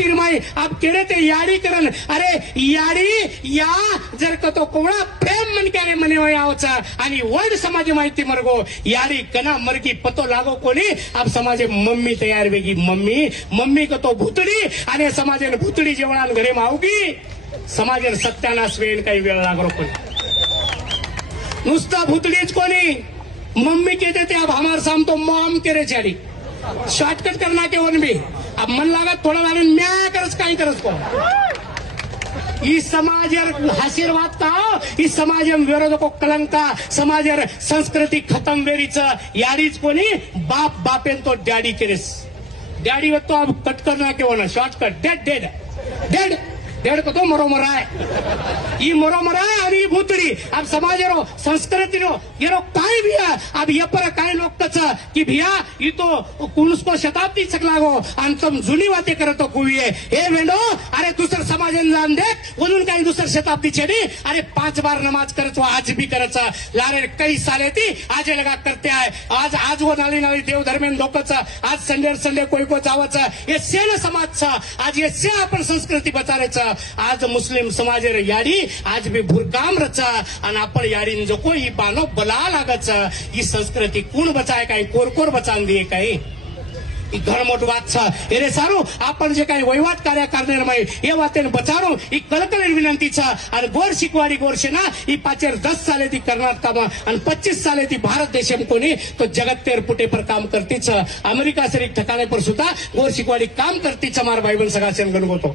ज्योतिर्मय आप केड़े ते याडी करन अरे याडी या जर का तो कोणा प्रेम मनक्याने मने आवचा आणि वर्ड समाज माहिती मरगो याडी कना मरकी पतो लागो कोणी आप समाजे मम्मी तयार वेगी मम्मी का तो भूतडी आणि समाजेन भूतडी जेवणान घरे मावगी समाजेन सत्यानाश वेन काही वेळ लागरो कोणी नुसता भूतडीच कोणी मम्मी कहते थे अब हमारे साम तो मॉम करे चारी शॉर्टकट करना के वन भी अब मन लगा थोड़ा लाने म्या करस काही करस को इस समाज आशीर्वाद का इस समाज विरोध को कलंका समाज संस्कृति खत्म वेरीच याडीच कोणी बाप बापेन तो डॅडी केरेस डॅडी तो अब कट करना के वन शॉर्टकट डेड डेढ़ को तो मरोमरा है ये मरोमरा है और ये भूतड़ी अब समाज रो संस्कृति रो ये रो काय भी है अब ये पर काय लोग कचा कि भैया ये तो कुछ को शताब्दी तक लागो आणि तुम जुनी बातें करे तो कोई है हे वेंडो अरे दूसर समाज जान देख उन्होंने काही दूसर शताब्दी छेड़ी अरे 5 बार नमाज करत वो आज भी करत लारे कई साले थी आज लगा करते आए आज वो नाली देव धर्मेन लोकच आज संडे कोई को जावच ये सेन समाज आज ये से आपण संस्कृती बचारायचं आज मुस्लिम समाज याडी आज भी भूरकाम रचा आणि आपण याडी जो कोई बानो बला लागच ही संस्कृती कोण बचाय काही कोरकोर बचान दिए काही घर मोट बात छा एरे सारू आपण जे काही वहिवाट कार्य करणार माई हे वातेन बचारो ही कलकल विनंती छा आणि गोर शिकवाडी गोरशेना ही 5-10 साले ती कर्नाटक कामा आणि 25 साले ती भारत देशम कोणी तो जगत तेर पुटे पर काम करतीच अमेरिका सरी ठिकाणे पर सुद्धा गोर शिकवाडी काम करतीच मार भाई बन सगळा सेन गणगोतो